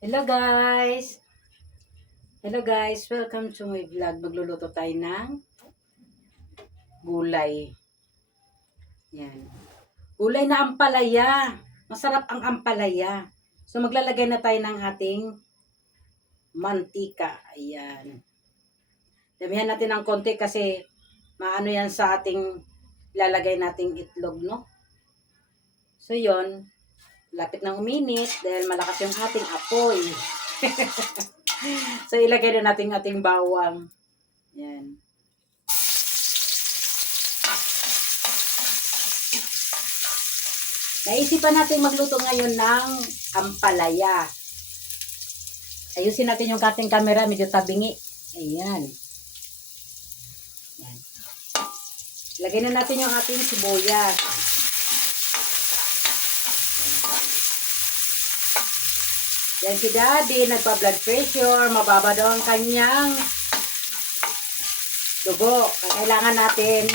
Hello guys! Hello guys! Welcome to my vlog. Magluluto tayo ng gulay. Yan. Gulay na ampalaya. Masarap ang ampalaya. So maglalagay na tayo ng ating mantika. Ayan. Damihan natin ng konti kasi maano yan sa ating lalagay nating itlog, no? So yon, lapit ng uminit dahil malakas yung ating apoy. So, ilagay na natin ating bawang. Yan. Naisipan natin magluto ngayon ng ampalaya. Ayusin natin yung ating camera, medyo tabingi. Ayan. Yan. Lagay na natin yung ating sibuyas. Yan si Daddy, nagpa-blood pressure, mababa daw ang kanyang dugo. Kailangan natin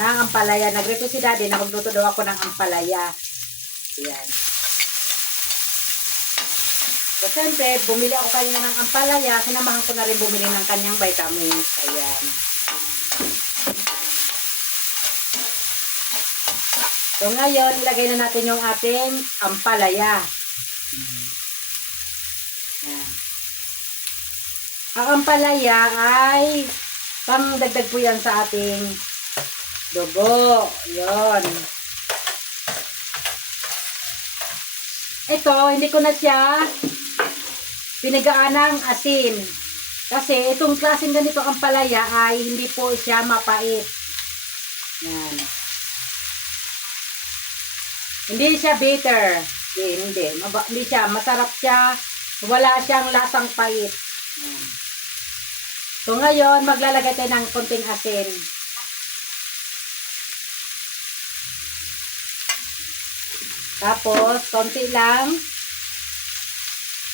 ng ampalaya. Nag-request si Daddy na magluto daw ako ng ampalaya. Yan. So, siyempre, bumili ako kanina ng ampalaya. Sinamahan ko na rin bumili ng kanyang vitamins. Ayan. So, ngayon, ilagay na natin yung ating ampalaya. Yan. Ang ampalaya ay pangdagdag po yan sa ating dugo. Yon. Ito, hindi ko na siya pinagaan ng asin. Kasi itong klaseng ganito ampalaya ay hindi po siya mapait. Yan. Hindi siya bitter. Hindi siya. Masarap siya. Wala siyang lasang pait. So ngayon, maglalagay tayo ng konting asin. Tapos, konti lang.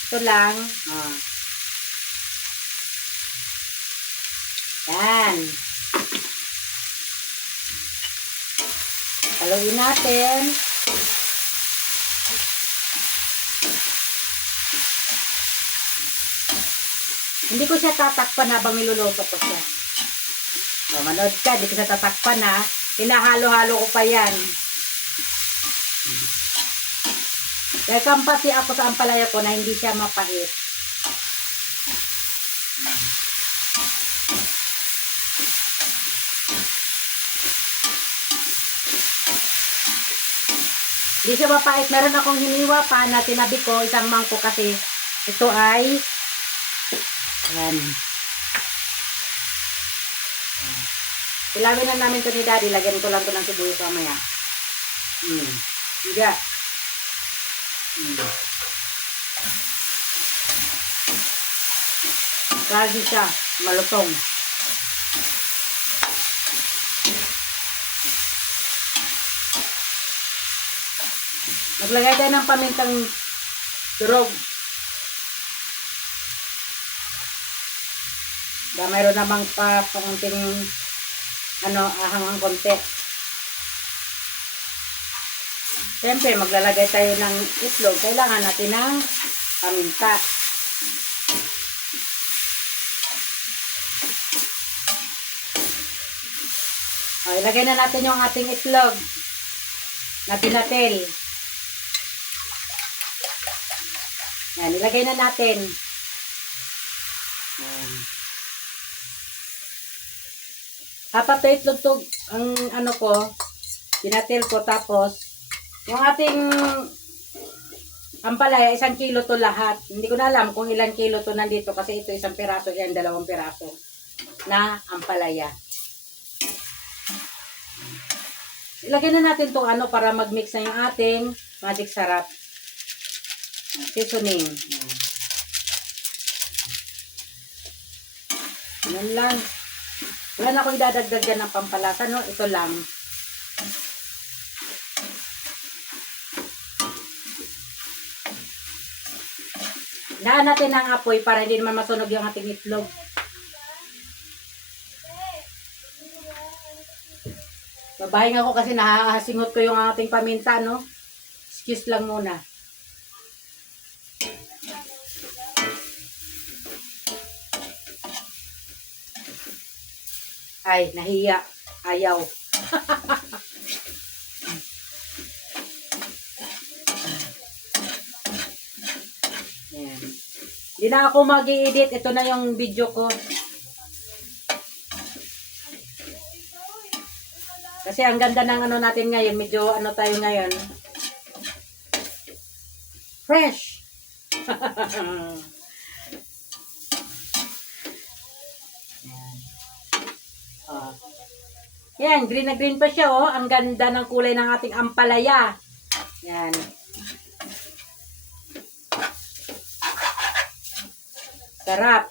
Ito lang. Yan. Haluin natin. Hindi ko siya tatakpan habang niluluto ko siya. Manood ka, hindi ko siya tatakpan ha. Hinahalo-halo ko pa yan. Dahil kampati ako sa ampalaya ko na hindi siya mapait. Hindi siya mapait. Meron akong hiniwa pa na tinabi ko, isang mangko kasi ito ay yan. Ilawin na namin ito ni Daddy. Lagyan ko lang ito ng sibuyas mamaya. Higa. Lagi siya. Malutong. Maglagay tayo ng pamintang durog. Mayroon namang pa konting ahangang konti. Siyempre, maglalagay tayo ng itlog. Kailangan natin ng paminta. O, ilagay na natin yung ating itlog na tinatil. Yan, ilagay na natin. Yan. Apat na itlog to, ang ko, tinatil ko, tapos yung ating ampalaya, 1 kilo to lahat. Hindi ko na alam kung ilang kilo to nandito kasi ito 1 piraso, yan 2 piraso na ampalaya. Ilagay na natin tong para mag-mix na yung ating magic sarap. Seasoning. Yan lang. Wala na akong idadagdag dyan ng pampalasa, no? Ito lang. Daan natin ang apoy para hindi naman masunog yung ating itlog. Babahin ako kasi nahahasingot ko yung ating paminta, no? Excuse lang muna. Ay, nahiya. Ayaw. Ayan. Hindi na ako mag-i-edit. Ito na yung video ko. Kasi ang ganda ng ano natin ngayon. Medyo ano tayo ngayon. Fresh. Oh. Yan, green na green pa siya, oh. Ang ganda ng kulay ng ating ampalaya. Yan. Sarap.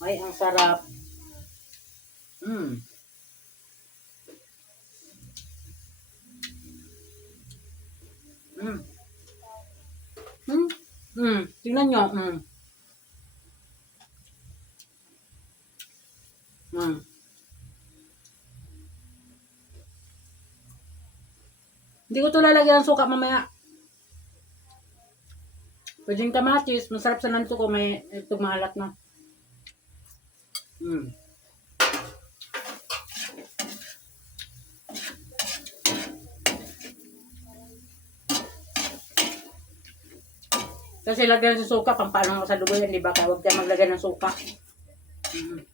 Ay, ang sarap. Mm. Mm. Mm. Mm. Tingnan nyo. Mm. Mm. Hindi ko ito lalagyan ng suka mamaya. Pwedeng kamatis. Masarap sa nanto ko. May ito mahalat na. Mm. Kasi lagyan ng suka. Pampano sa dugo yan. Diba? Kaya huwag tayo maglagay ng suka. Mm.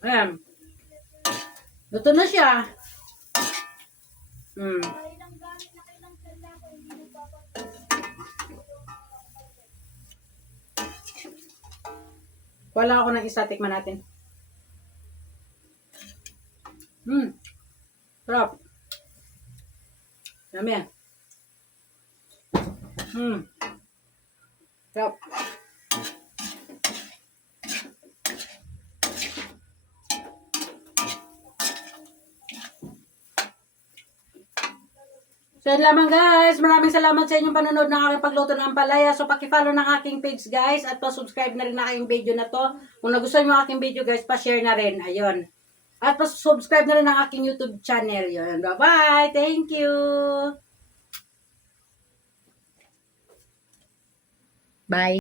Ayan. Luto na siya. Mm. Wala ako ng isa. Tikman natin. Sarap. Dami yan. Sarap. So yun lamang guys, maraming salamat sa inyong panonood ng aking pagluto ng ampalaya. So paki-follow ng aking page guys at pa-subscribe na rin na aking video na to. Kung nagustuhan nyo ang aking video guys, pa-share na rin. Ayun. At pa-subscribe na rin ng aking YouTube channel. Yun. Bye-bye. Thank you. Bye.